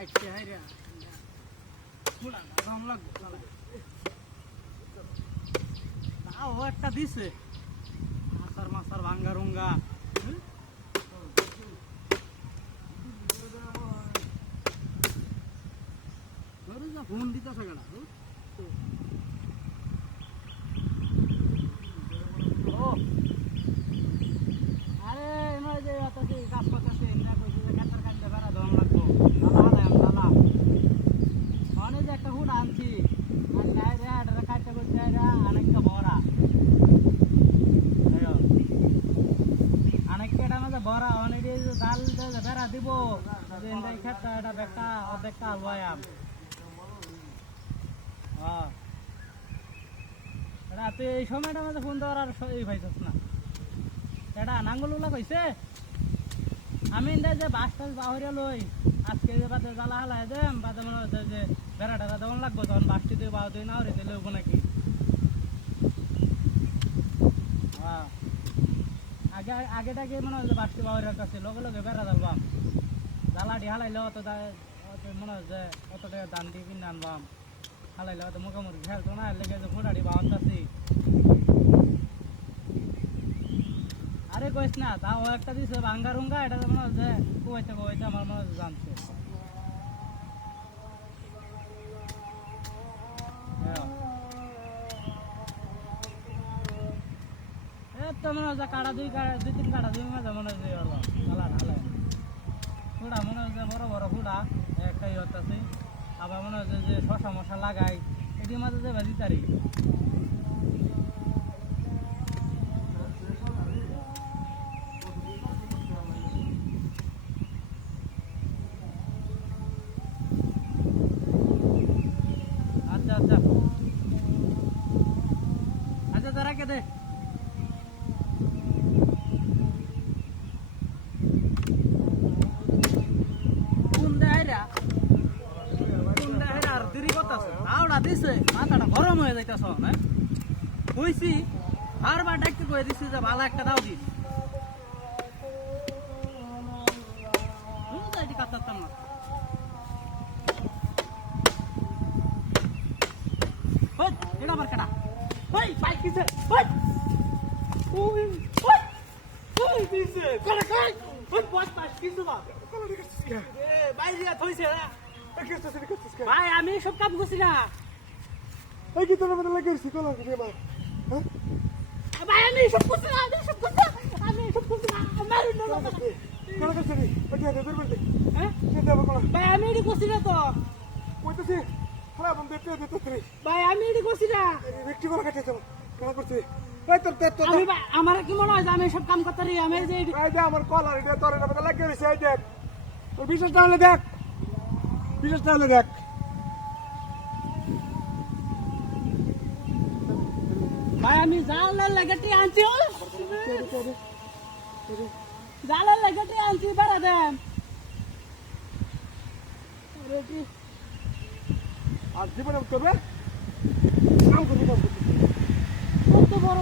কাটতে হয় রে পুরা গরম লাগবে তাও একটা দিছে মাছার মাছার ভাঙ্গা রুঙ্গা ফোন দিতেছে কেনা ও আরে এমন যে আছে গাছ পাতা আছে না কইছে যে কাটার কাটতে বেড়া দম লাগবো নালা নালা অনেক যে একটা হুড আনছি আর গায়ে আড়া কাটতে করতে আইরা অনেকটা বড়া আয়ো অনেকটা মাঝে বড়া অনেক যে ডাল বেড়া দিব যে এই ক্ষেতটা এটা বেকা অর্ধেকটা আলবায়াম হ্যাঁ এটা তুই এই সময়টা মাঝে ফোন দেওয়ার আর এই পাইছস না এটা নাঙ্গলগুলা কইছে আমি ইন্দা যে বাস টাস বাহরিয়া লই আজকে যে বাদে জ্বালা হালাই দেম বাদে মনে হচ্ছে যে বেড়া টেরা দেওয়ান লাগবো তখন বাসটি দিয়ে বাহ দিয়ে না হরে দিলে হবো নাকি হ্যাঁ আগেটাকে মনে হচ্ছে বাসটি বাহরিয়ার কাছে লগে লগে বেড়া দালবাম জ্বালাটি হালাইলে অত মনে হচ্ছে অত টাকা দান দিয়ে কিনে আনবাম হালাইলে অত মোকামুখি খেলতো না লেগে যে ফোটাটি বাহতাছি আরে কইস না তাও একটা দিছে ভাঙ্গা রুঙ্গা এটা মনে হচ্ছে কুয়াইতে কুয়াইতে আমার মনে হচ্ছে জানছে তো মনে হচ্ছে কাটা দুই তিন কাটা দুই মাঝে মনে হচ্ছে হালা ঢালাই ফুড়া মনে হচ্ছে বড় বড় ফুড়া একটাই হচ্ছে আবার মনে হচ্ছে যে শশা মশা লাগাই এটির মাঝে যে ভাজি তারি আচ্ছা আচ্ছা আচ্ছা তারা কে দে দিছে মাথাটা গরম হয়ে যাইতেছ না কইছি বারবার ডাকতে কয়ে দিছি যে ভালো একটা দাও দিস কাটতাম না এটা আমার কাটা ওই বাইক দিছে ওই ওই ওই দিছে কাটা খাই ওই বস পাস কিছু না এ বাইরে থইছে না ভাই আমি সব কাম করছি না এই কি তোর মধ্যে লাগিয়েছি কলা কে ভাই হ্যাঁ ভাই আমি সব করছি না আমি সব করছি না মারুন না কলা কাছে নি ওই দে দূর বলতে হ্যাঁ কে দেব কলা ভাই আমি এডি করছি না তো কইতেছি খারাপ বন্ধ দে তুই ভাই আমি এডি করছি না ব্যক্তি কলা কাছে চল কেন করছিস এই তোর আমি ভাই আমার কি মনে হয় যে আমি সব কাম করতে আমি যে এই দে আমার কলা রে তোর মধ্যে লাগিয়েছি এই দেখ তোর বিশেষ তাহলে দেখ ভাই আমি জালাল লাগাটি আনছি জালাল লাগাটি আনছি বাড়া দেন আর জীবনে করবে কত বড়